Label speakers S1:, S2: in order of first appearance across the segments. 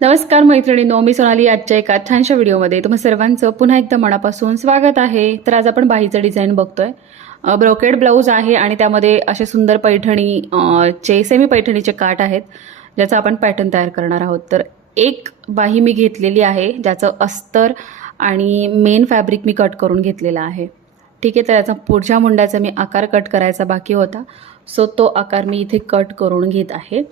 S1: नमस्कार मैत्रिणींनो मी सोनाली आजच्या एका छानशा व्हिडिओमध्ये तुम्हा सर्वांचं पुन्हा एकदा मनापासून स्वागत आहे. तर आज आपण बाहीचं डिझाईन बघतोय. ब्रोकेड ब्लाऊज आहे आणि त्यामध्ये असे सुंदर पैठणी चे सेमी पैठणीचे काट आहेत ज्याचा आपण पॅटर्न तयार करणार आहोत. तर एक बाही मी घेतलेली आहे ज्याचं अस्तर आणि मेन फॅब्रिक मी कट करून घेतलेलं आहे. ठीक आहे तर याचा पुढच्या मुंड्याचा मी आकार कट करायचा बाकी होता. सो तो आकार मी इथे कट करून घेत आहे.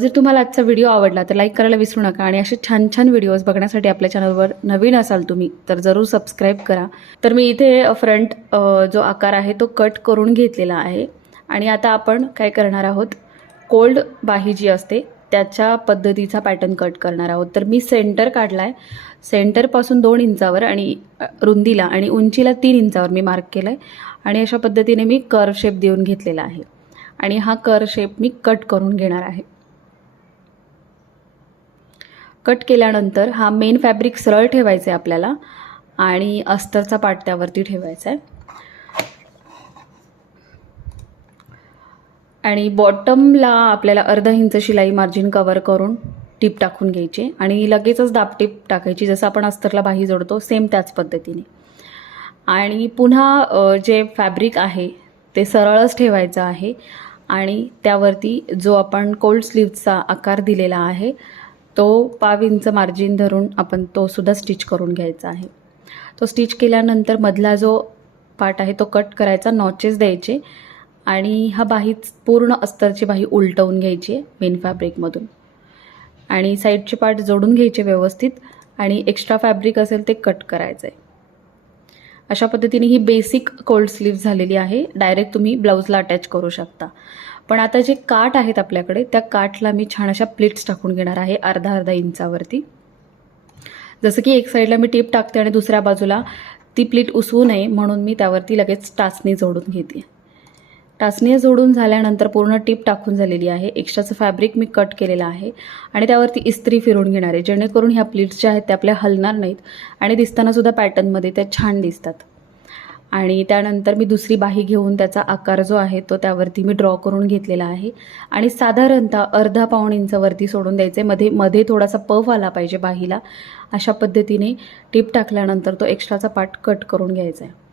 S1: जर तुम्हाला आजचा व्हिडिओ आवडला तर लाईक करायला विसरू नका आणि असे छान छान व्हिडिओज बघण्यासाठी आपल्या चॅनलवर नवीन असाल तुम्ही तर जरूर सबस्क्राईब करा. तर मी इथे फ्रंट जो आकार आहे तो कट करून घेतलेला आहे. आणि आता आपण काय करणार आहोत? कोल्ड बाही जी असते त्याच्या पद्धतीचा पॅटर्न कट करणार आहोत. तर मी सेंटर काढला आहे सेंटरपासून दोन इंचावर आणि रुंदीला आणि उंचीला तीन इंचावर मी मार्क केलं आहे आणि अशा पद्धतीने मी कर शेप देऊन घेतलेला आहे. आणि हा कर शेप मी कट करून घेणार आहे. कट केल्यानंतर हा मेन फॅब्रिक सरळ ठेवायचा आहे आपल्याला आणि अस्तरचा पाट त्यावरती ठेवायचा आहे आणि बॉटमला आपल्याला अर्धा इंच शिलाई मार्जिन कवर करून टीप टाकून घ्यायची. आणि लगेचच दाबटीप टाकायची. जसं आपण अस्तरला बाही जोडतो सेम त्याच पद्धतीने. आणि पुन्हा जे फॅब्रिक आहे ते सरळच ठेवायचं आहे. आणि त्यावरती जो आपण कोल्ड स्लीवचा आकार दिलेला आहे तो पाव इंच मार्जिन धरून आपण तो सुद्धा स्टिच करून घ्यायचा आहे. तो स्टिच केल्यानंतर मधला जो पार्ट आहे तो कट करायचा नॉचेस द्यायचे. आणि हा बाहीच पूर्ण अस्तरची बाही उलटवून घ्यायची आहे मेन फॅब्रिकमधून आणि साईडचे पार्ट जोडून घ्यायचे व्यवस्थित आणि एक्स्ट्रा फॅब्रिक असेल ते कट करायचं आहे अशा पद्धतीने ही बेसिक कोल्ड स्लीव्ह झालेली आहे. डायरेक्ट तुम्ही ब्लाऊजला अटॅच करू शकता. पण आता जे काठ आहेत आपल्याकडे त्या काठला मी छान अशा प्लेट्स टाकून घेणार आहे अर्धा अर्धा इंचावरती. जसं की एक साईडला मी टीप टाकते आणि दुसऱ्या बाजूला ती प्लीट उसवू नये म्हणून मी त्यावरती लगेच टाचणी जोडून घेते. टाचणी जोडून झाल्यानंतर पूर्ण टीप टाकून झालेली आहे. एक्स्ट्राचं फॅब्रिक मी कट केलेलं आहे. आणि त्यावरती इस्त्री फिरून घेणार आहे. जेणेकरून ह्या प्लीट्स ज्या आहेत त्या आपल्या हलणार नाहीत. आणि दिसतानासुद्धा पॅटर्नमध्ये त्या छान दिसतात. आणि त्यानंतर मी दुसरी बाही घेऊन त्याचा आकार जो आहे तो त्यावरती मी ड्रॉ करून घेतलेला आहे. आणि साधारणतः अर्धा पाऊण इंचावरती सोडून द्यायचे. मध्ये मध्ये थोडासा पफ आला पाहिजे बाहीला. अशा पद्धतीने टीप टाकल्यानंतर तो एक्स्ट्राचा पार्ट कट करून घ्यायचा आहे.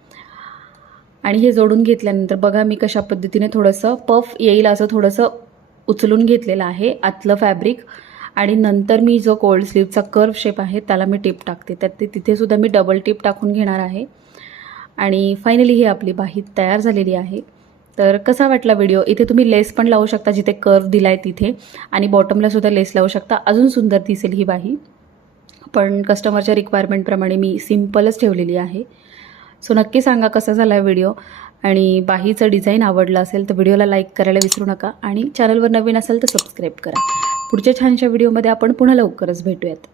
S1: आणि हे जोडून घेतल्यानंतर बघा मी कशा पद्धतीने थोडंसं पफ येईल असं थोडंसं उचलून घेतलेलं आहे आतलं फॅब्रिक. आणि नंतर मी जो कोल्ड स्लीवचा कर्व शेप आहे त्याला मी टिप टाकते. त्यात ते तिथेसुद्धा मी डबल टिप टाकून घेणार आहे. आणि फायनली ही आपली बाही तयार झालेली आहे. तर कसा वाटला व्हिडिओ इथे तुम्ही लेस पण लावू शकता जिथे कर्व दिला आहे तिथे. आणि बॉटमला सुद्धा लेस लावू शकता. अजून सुंदर दिसेल ही बाही. पण कस्टमरच्या रिक्वायरमेंटप्रमाणे मी सिम्पलच ठेवलेली आहे. सो नक्की सांगा कसा झाला आहे व्हिडिओ आणि बाहीचं डिझाईन आवडलं असेल तर व्हिडिओला लाईक करायला विसरू नका. आणि चॅनलवर नवीन असेल तर सबस्क्राईब करा. पुढच्या छानशा व्हिडिओमध्ये आपण पुन्हा लवकरच भेटूयात.